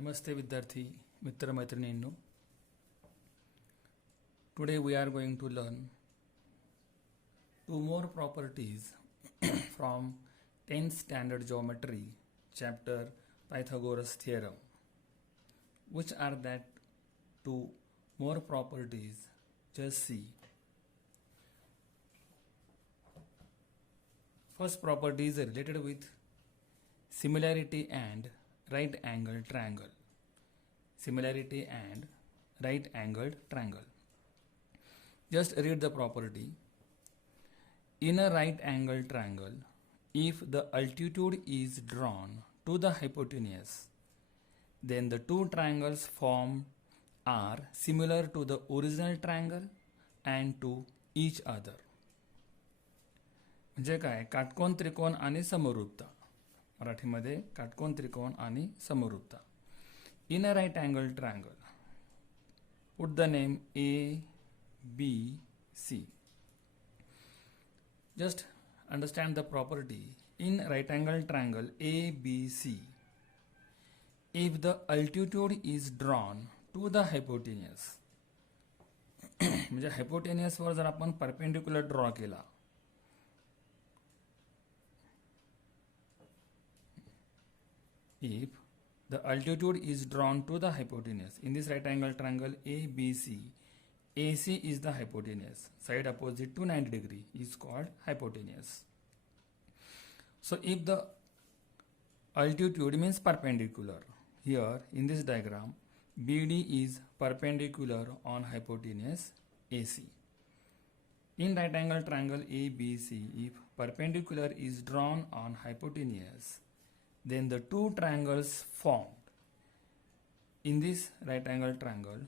Namaste Vidyarthi Mitra Maitrininno. Today we are going to learn two more properties from 10th standard geometry chapter Pythagoras theorem. Which are that two more properties? Just see. First property is related with similarity and right angled triangle. Similarity and right angled triangle. Just read the property. In a right angled triangle, if the altitude is drawn to the hypotenuse, then the two triangles formed are similar to the original triangle and to each other. म्हणजे काय? काटकोन त्रिकोण आणि समरूपता. मराठीमध्ये काटकोन त्रिकोण आणि समरूपता. In a right angled triangle, put the name A, B, C. Just understand the property. In right angled triangle A, B, C, if the altitude is drawn to the hypotenuse, म्हणजे hypotenuse वर जर आपण perpendicular draw केला, if the altitude is drawn to the hypotenuse in this right angle triangle ABC, AC is the hypotenuse, side opposite to 90 degree is called hypotenuse. So if the altitude means perpendicular, here in this diagram BD is perpendicular on hypotenuse AC. In right angle triangle ABC, if perpendicular is drawn on hypotenuse, then the two triangles formed in this right angle triangle,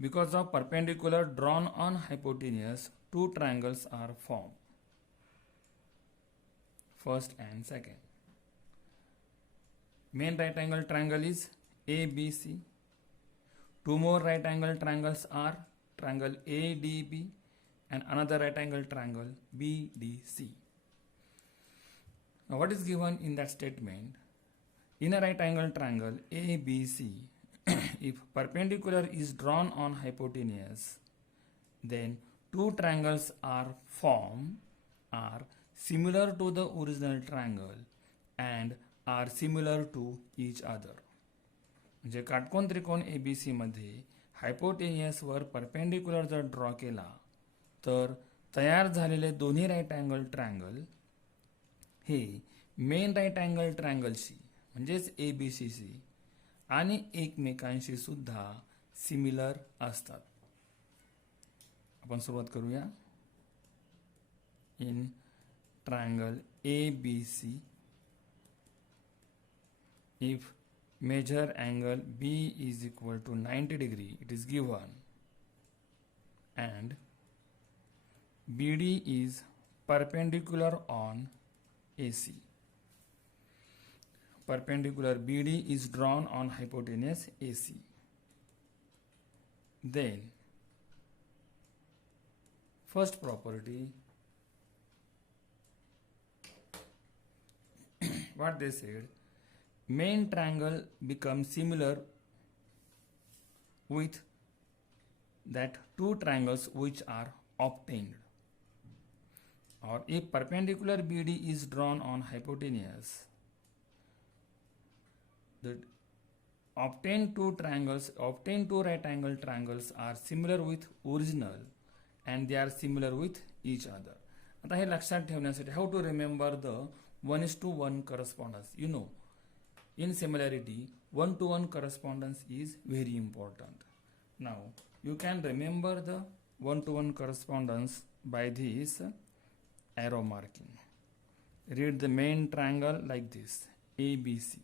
because of perpendicular drawn on hypotenuse, two triangles are formed, first and second. Main right angle triangle is ABC. Two more right angle triangles are triangle ADB and another right angle triangle BDC. Now what is given in that statement? In a right angle triangle ABC, if perpendicular is drawn on hypotenuse, then two triangles are formed, are similar to the original triangle and are similar to each other. म्हणजे काटकोन त्रिकोण ABC मध्ये hypotenuse वर perpendicular जर draw केला तर तयार झालेले दोन्ही right angle triangle हे main right angle ट्रायंगलशी म्हणजेच ABCशी आणि एकमेकांशी सुद्धा सिमिलर असतात. आपण सुरुवात करूया. इन triangle ABC, if measure angle B is equal to 90 degree, it is given, and BD is perpendicular on AC. Perpendicular BD is drawn on hypotenuse AC. Then first property, what they said, main triangle becomes similar with that two triangles which are obtained. Or if perpendicular BD is drawn on hypotenuse, the obtained two right angle triangles are similar with original and they are similar with each other. आता हे लक्षात ठेवण्यासाठी how to remember the 1:1 correspondence. You know, in similarity 1:1 correspondence is very important. Now you can remember the 1:1 correspondence by this arrow marking. Read the main triangle like this, ABC.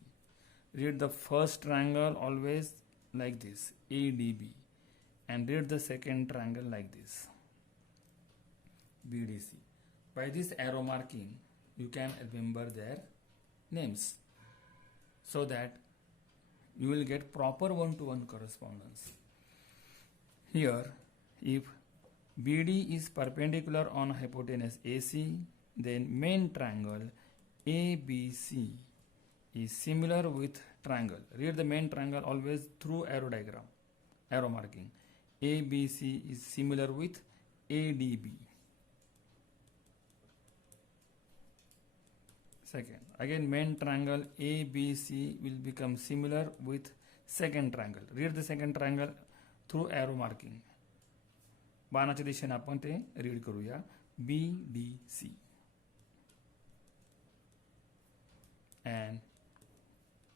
Read the first triangle always like this, ADB, and read the second triangle like this, BDC. By this arrow marking you can remember their names so that you will get proper 1:1 correspondence. Here if BD is perpendicular on hypotenuse AC, then main triangle ABC is similar with triangle. Read the main triangle always through arrow diagram, arrow marking. ABC is similar with ADB. Second, again main triangle ABC will become similar with second triangle. Read the second triangle through arrow marking. बाणाच्या दिशेने आपण ते read करूया. BDC. And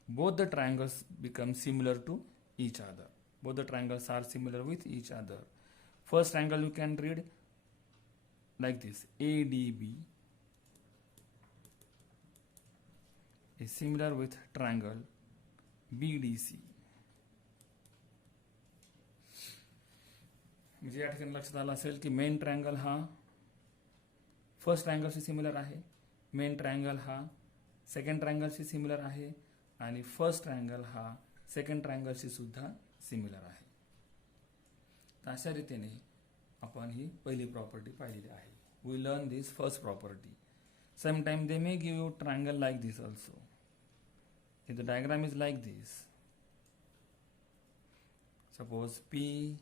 both the triangles become similar to each other. Both the triangles are similar with each other. First triangle you can read like this. ADB is similar with triangle BDC. म्हणजे या ठिकाणी लक्षात आलं असेल की main triangle हा first ट्रायंगलशी similar आहे, main triangle हा सेकंड ट्रायंगलशी सिमिलर आहे आणि फर्स्ट ट्रायंगल हा सेकंड ट्रायंगलशी सुद्धा सिमिलर आहे. तर अशा रीतीने आपण ही पहिली प्रॉपर्टी पाहिलेली आहे. We learn this first property. Sometimes they may give you triangle like this also. If the diagram is like this, suppose PQR,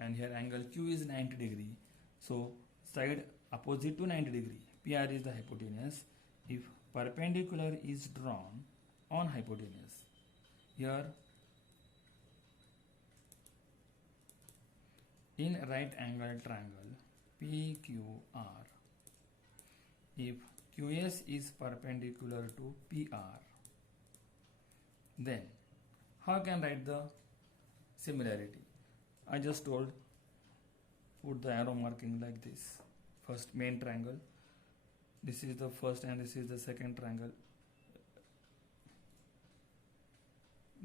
and here angle Q is 90 degree, so side opposite to 90 degree, PR is the hypotenuse. If perpendicular is drawn on hypotenuse, here in right angle triangle PQR, if QS is perpendicular to PR, then how can write the similarity? I just told, put the arrow marking like this. First main triangle, this is the first and this is the second triangle.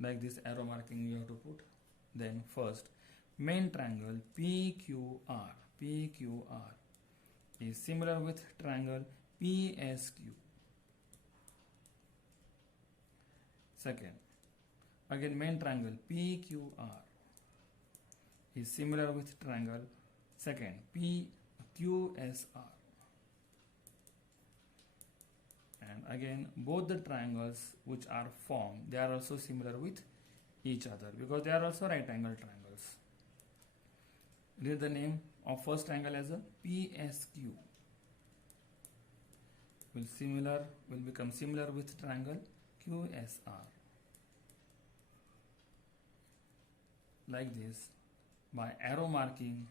Like this arrow marking you have to put. Then first main triangle PQR is similar with triangle PSQ. Second, again main triangle PQR is similar with triangle second PQSR. And again both the triangles which are formed, they are also similar with each other because they are also right angle triangles. Read the name of first triangle as a PSQ. Will become similar with triangle QSR. Like this, by arrow marking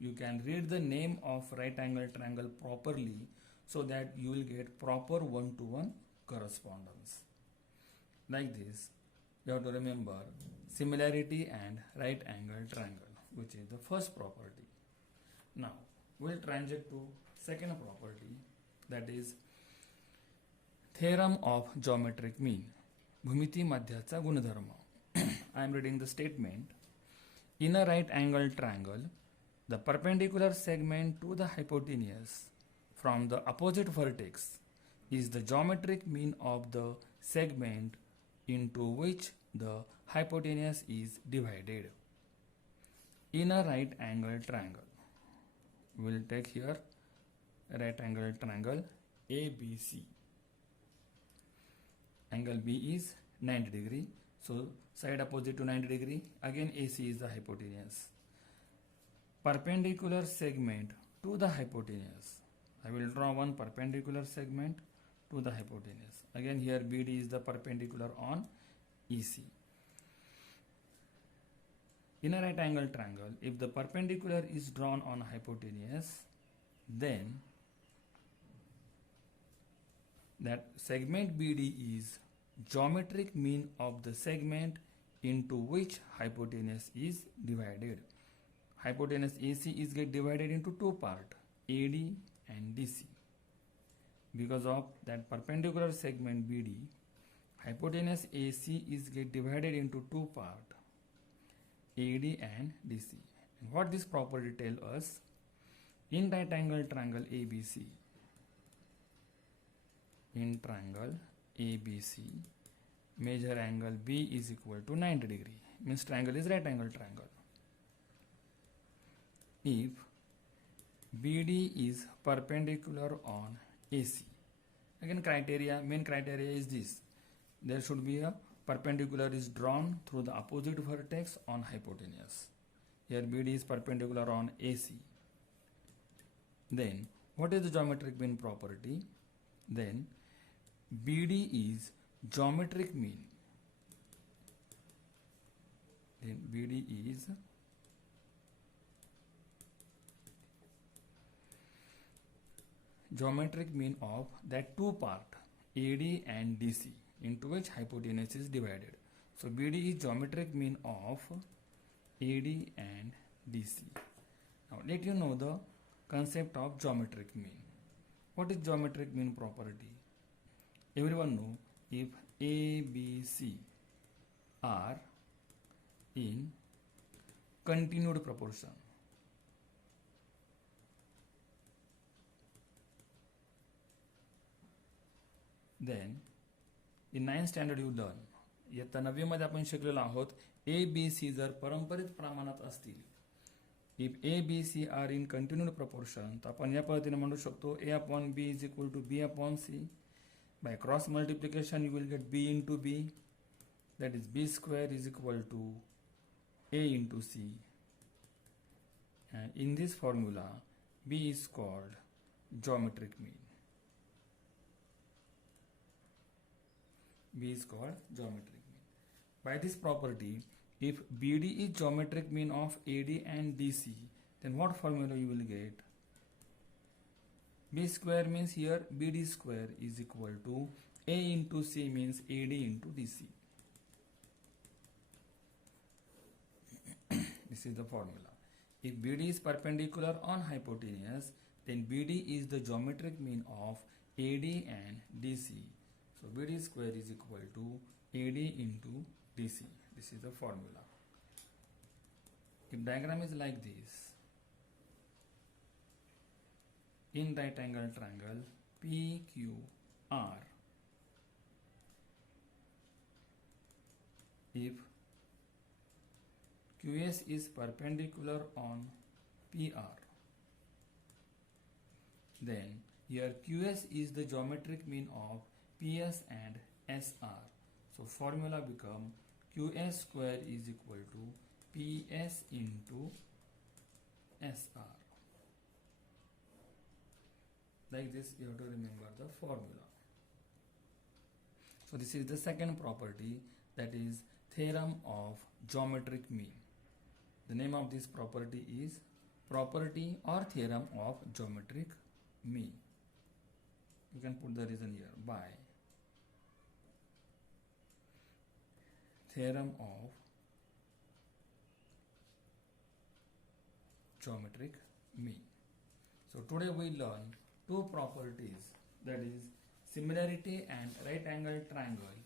you can read the name of right angle triangle properly so that you will get proper one-to-one correspondence. Like this, you have to remember similarity and right angle triangle, which is the first property. Now we'll transit to second property, that is theorem of geometric mean, भूमिती मध्याचा गुणधर्म. I am reading the statement. In a right angle triangle, the perpendicular segment to the hypotenuse from the opposite vertex is the geometric mean of the segment into which the hypotenuse is divided. In a right angle triangle, we will take here right angle triangle ABC. Angle B is 90 degree, so side opposite to 90 degree, again AC is the hypotenuse. Perpendicular segment to the hypotenuse, I will draw one perpendicular segment to the hypotenuse. Again here BD is the perpendicular on EC. In a right angle triangle, if the perpendicular is drawn on hypotenuse, then that segment BD is geometric mean of the segment into which hypotenuse is divided. Hypotenuse AC is get divided into two parts, AD and DC. Because of that perpendicular segment BD, hypotenuse AC is get divided into two parts, AD and DC. And what this property tell us? In right angle triangle ABC, in triangle ABC, measure angle B is equal to 90 degree. Means triangle is right angle triangle. If BD is perpendicular on AC, Again, main criteria is this: there should be a perpendicular is drawn through the opposite vertex on hypotenuse. Here BD is perpendicular on AC. Then what is the geometric mean property? Then BD is geometric mean. Then BD is geometric mean of that two part AD and DC into which hypotenuse is divided. So BD is geometric mean of AD and DC. Now let you know the concept of geometric mean. What is geometric mean property? Everyone know if A, B, C are in continued proportion, then in 9th standard you learn, इयत्ता 9वी मध्ये आपण शिकलेलो आहोत ए B सी जर पारंपरिक प्रमाणात असतील, if A B C are in continued proportion, तर आपण या पद्धतीने म्हणू शकतो A upon B is equal to B upon C. By cross multiplication you will get B into B, that is b square is equal to a into c, and in this formula b is called geometric mean. B is called geometric mean. By this property, if BD is geometric mean of AD and DC, then what formula you will get? B square means here BD square is equal to A into C means AD into DC. This is the formula. If BD is perpendicular on hypotenuse, then BD is the geometric mean of AD and DC. So BD square is equal to AD into DC. This is the formula. If diagram is like this, in right angle triangle PQR, if QS is perpendicular on PR, then here QS is the geometric mean of PS and SR. So formula become QS square is equal to PS into SR. Like this you have to remember the formula. So this is the second property, that is theorem of geometric mean. The name of this property is property or theorem of geometric mean. You can put the reason here, by theorem of geometric mean. So today we learn two properties, that is similarity and right angle triangle,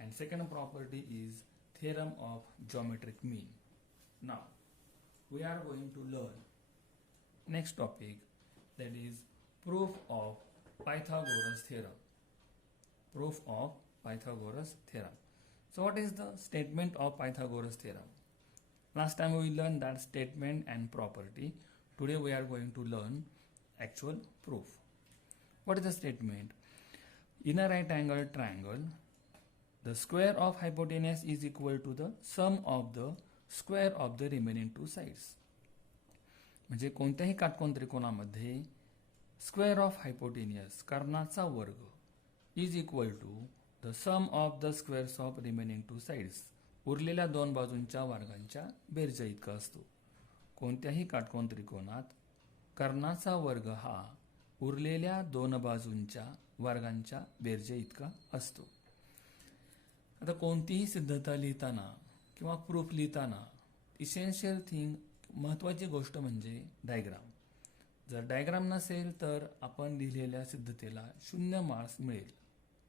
and second property is theorem of geometric mean. Now we are going to learn next topic, that is proof of Pythagoras theorem. Proof of Pythagoras theorem. So what is the statement of Pythagoras theorem? Last time we learned that statement and property. Today we are going to learn actual proof. What is the statement? In a right angle triangle, the square of hypotenuse is equal to the sum of the square of the remaining two sides. म्हणजे कोणत्याही काटकोन त्रिकोणामध्ये square of hypotenuse कर्णाचा वर्ग is equal to the sum of the squares of remaining two sides, उरलेल्या दोन बाजूंच्या वर्गांच्या बेरजा इतका असतो. कोणत्याही काटकोन त्रिकोणात कर्णाचा वर्ग हा उरलेल्या दोन बाजूंच्या वर्गांच्या बेरजे इतका असतो. आता कोणतीही सिद्धता लिहिताना किंवा प्रूफ लिहिताना इसेन्शियल थिंग, महत्त्वाची गोष्ट म्हणजे डायग्राम. जर डायग्राम नसेल तर आपण लिहिलेल्या सिद्धतेला 0 मार्क्स मिळेल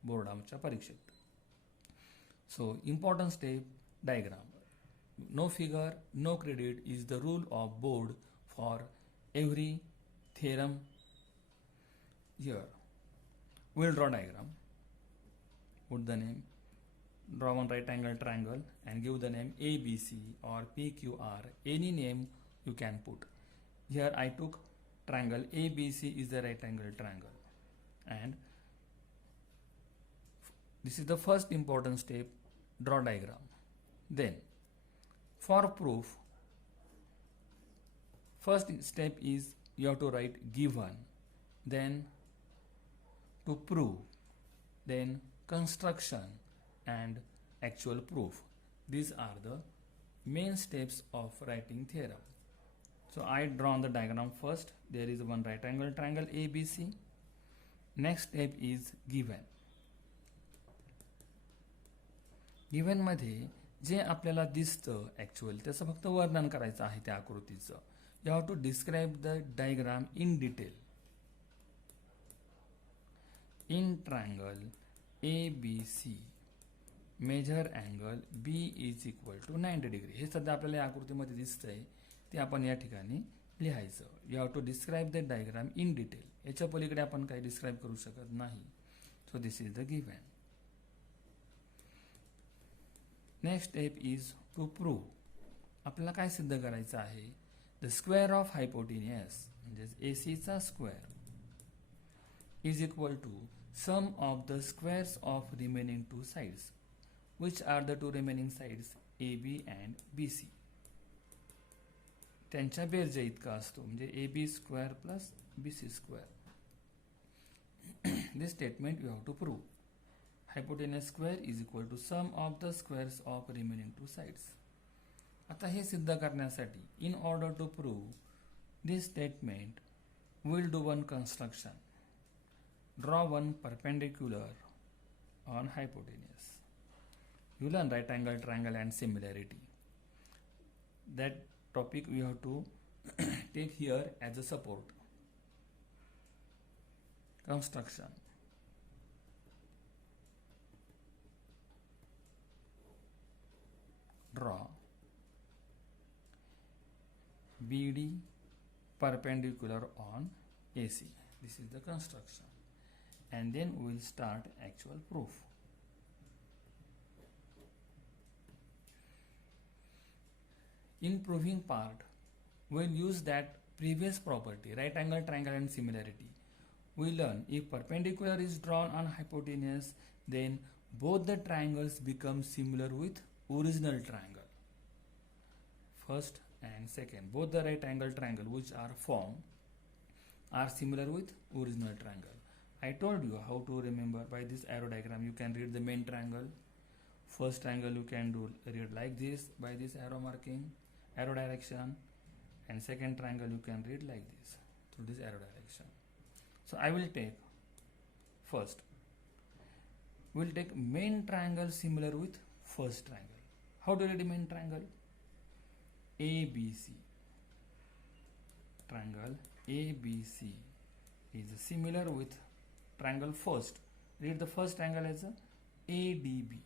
बोर्डाच्या परीक्षेत. So important step, diagram. No figure no credit is the rule of board for every theorem. Here we'll draw diagram, put the name, draw one right angle triangle and give the name ABC or PQR, any name you can put. Here I took triangle ABC is the right angle triangle, and This is the first important step, draw diagram. Then for proof, first step is you have to write given, then to prove, then construction and actual proof. These are the main steps of writing theorem. So I draw the diagram first. There is one right angle triangle ABC. Next step is given. Given मध्ये जे आपल्याला दिसतं actual त्याचं फक्त वर्णन करायचं आहे त्या आकृतीचं. You have to describe the diagram in detail. In triangle ABC measure angle B is equal to 90 degree. हे सध्या आपल्याला या आकृतीमध्ये दिसतंय ते आपण या ठिकाणी लिहायचं. You have to describe the diagram in detail. याच्या पलीकडे आपण काही डिस्क्राइब करू शकत नाही. So this is the given. Next step is to prove. आपल्याला काय सिद्ध करायचं आहे? द स्क्वेअर ऑफ हायपोटेनियस म्हणजेच AC चा square is equal to sum of the squares of remaining two sides. Which are the two remaining sides AB and BC. त्यांच्या बेरजे इतका असतो म्हणजे AB square plus BC square. This statement you have to prove. Hypotenuse square is equal to sum of the squares of remaining two sides. आता हे सिद्ध करण्यासाठी in order to prove this statement will do one construction. Draw one perpendicular on hypotenuse. You learn right angle triangle and similarity. That topic we have to take here as a support. Construction. Draw BD perpendicular on AC. This is the construction. And then we will start actual proof. In proving part, we'll use that previous property, right angle triangle and similarity. We learn if perpendicular is drawn on hypotenuse, then both the triangles become similar with original triangle. First and second, both the right angle triangle which are formed are similar with original triangle. I told you how to remember by this arrow diagram. You can read the main triangle. First triangle you can read like this by this arrow marking, arrow direction, and second triangle you can read like this through this arrow direction. So I will take first, we'll take main triangle similar with first triangle. How to read main triangle? ABC. Triangle ABC is similar with triangle first. Read the first triangle as a ADB,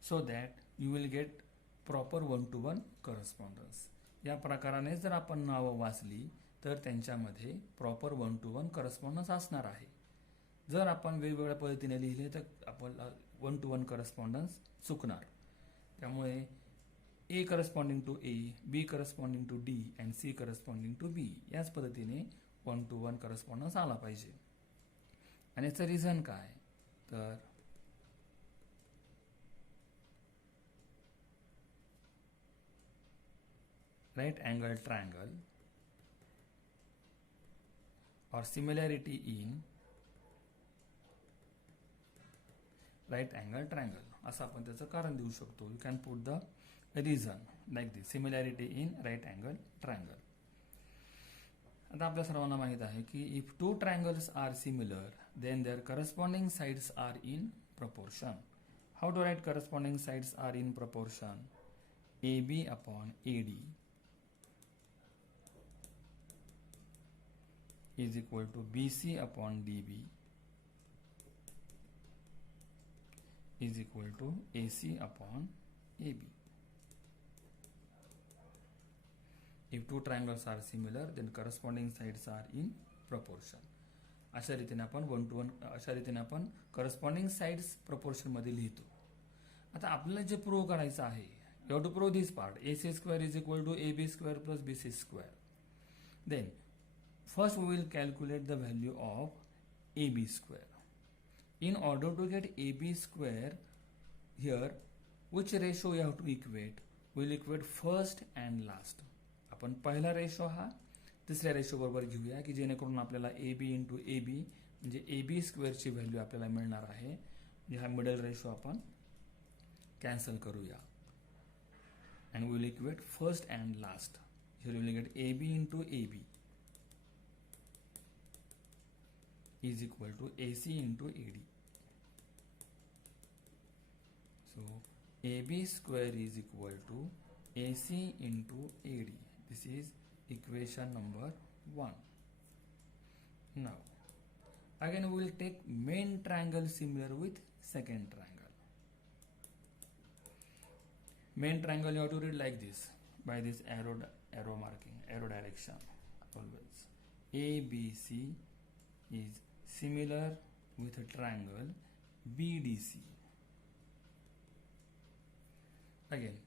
so that you will get proper one two one correspondence. या प्रकाराने जर आपण नावं वाचली तर त्यांच्यामध्ये proper one two one correspondence असणार आहे. जर आपण वेगवेगळ्या पद्धतीने लिहिले तर आपल्याला वन टू वन करस्पॉन्डन्स चुकणार. त्यामुळे A corresponding to A, B corresponding to D and C corresponding to B याच पद्धतीने वन टू वन करस्पॉन्डन्स आला पाहिजे. आणि याचं रिझन काय तर right angle triangle or similarity in right angle triangle असं आपण त्याचं कारण देऊ शकतो. You can put the reason like this, similarity in right angle triangle. आता आपल्या सर्वांना माहित आहे की if two triangles are similar then their corresponding sides are in proportion. How to write corresponding sides are in proportion? AB upon AD is equal to BC upon DB is equal to AC upon AB. If two triangles are similar, then corresponding sides are in proportion. अशा रीतीने आपण one two one अशा रीतीने आपण corresponding sides proportion मध्ये लिहितो. आता आपल्याला जे प्रूव्ह करायचं आहे, you have to prove this part. AC square is equal to AB square plus BC square. Then first we will calculate the value of AB square. In order to get AB square, here which ratio you have to equate? We'll equate first and last. आपण पहिला ratio हा तिसऱ्या ratio बरोबर घेऊया की जेणेकरून आपल्याला AB into AB म्हणजे AB स्क्वेअरची व्हॅल्यू आपल्याला मिळणार आहे. म्हणजे हा मिडल रेशो आपण कॅन्सल करूया. And we will equate first and last. Here we will get AB into AB is equal to AC into AD. So AB square is equal to AC into AD. This is equation number 1. Now again we will take main triangle similar with second triangle. Main triangle you have to read like this by this arrow marking, arrow direction always. ABC is similar with a triangle BDC. Again,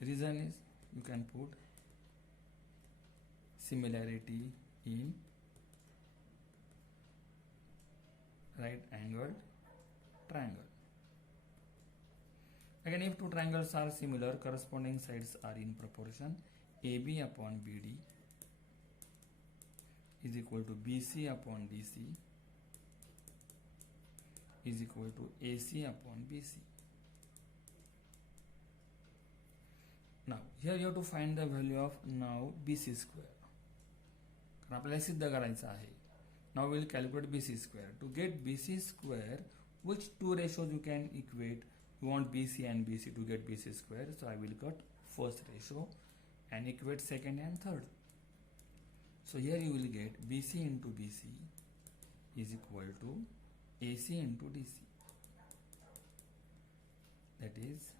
reason is you can put similarity in right angled triangle. Again, if two triangles are similar, corresponding sides are in proportion. AB upon BD is equal to BC upon DC is equal to AC upon BC. Now here you have to find the value of now BC square. कारण आपल्याला सिद्ध करायचं आहे. Now we will calculate BC square. To get BC square, which two ratios you can equate? You want BC and BC to get BC square. So I will cut first ratio and equate second and third. So here you will get BC into BC is equal to AC into DC. That is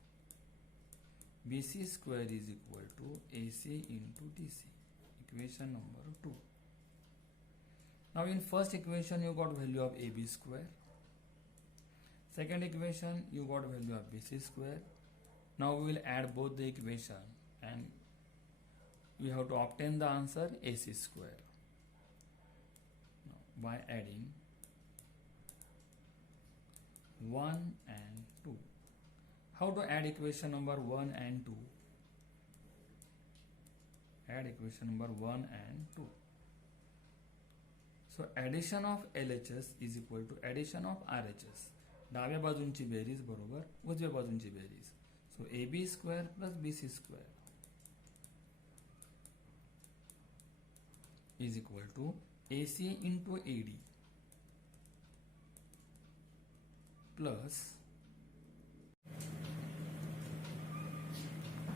BC square is equal to AC into DC. Equation number 2. Now in first equation you got value of AB square. Second equation you got value of BC square. Now we will add both the equation and we have to obtain the answer AC square. Now, by adding 1 and 2. How to add equation number 1 and 2? Add equation number 1 and 2. So addition of LHS is equal to addition of RHS. डाव्या बाजूंची berries बरोबर उजव्या बाजूंची berries. So AB square plus BC square is equal to AC into AD plus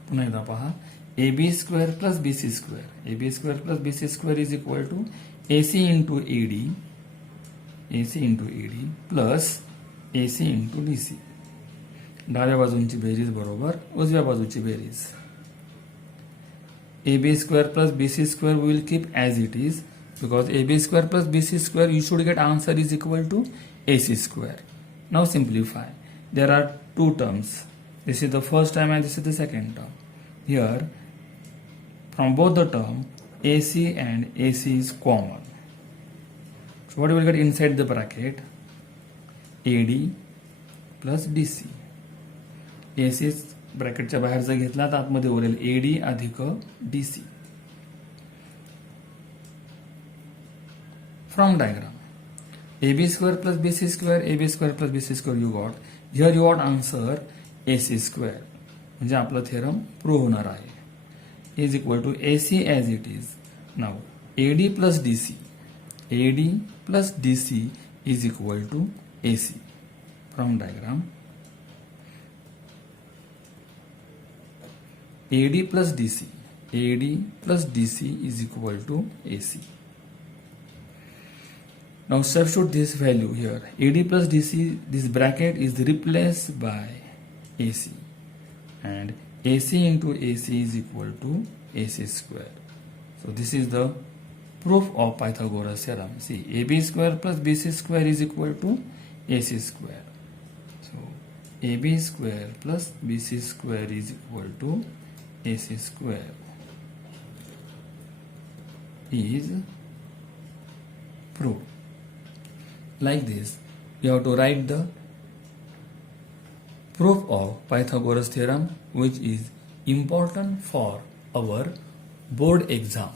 पुन्हा एकदा पहा AB square plus BC square. AB square plus BC square is equal to AC into AD plus AC into DC. डाव्या बाजूंची berries बरोबर उजव्या बाजूची berries. AB square plus BC square we will keep as it is because AB square plus BC square you should get answer is equal to AC square. Now simplify. There are two terms. This is the first term and this is the second term. Here from both the term AC and AC is common. So what you will get inside the bracket? AD plus DC. AC ब्रॅकेटच्या बाहेर जर घेतला तर आतमध्ये उरेल AD अधिक DC. From diagram AB square plus BC square, AB square plus BC square you got. Here you got answer AC square. म्हणजे आपलं theorem prove होणार आहे. is equal to AC as it is. Now AD plus DC. AD plus DC is equal to AC. From diagram AD plus DC. AD plus DC is equal to AC. Now substitute this value here. AD plus DC, this bracket is replaced by AC. And AC into AC is equal to AC square. So this is the proof of Pythagoras theorem. See, AB square plus BC square is equal to AC square. So AB square plus BC square is equal to AC square is proved. Like this, you have to write the proof of Pythagoras theorem, which is important for our board exam.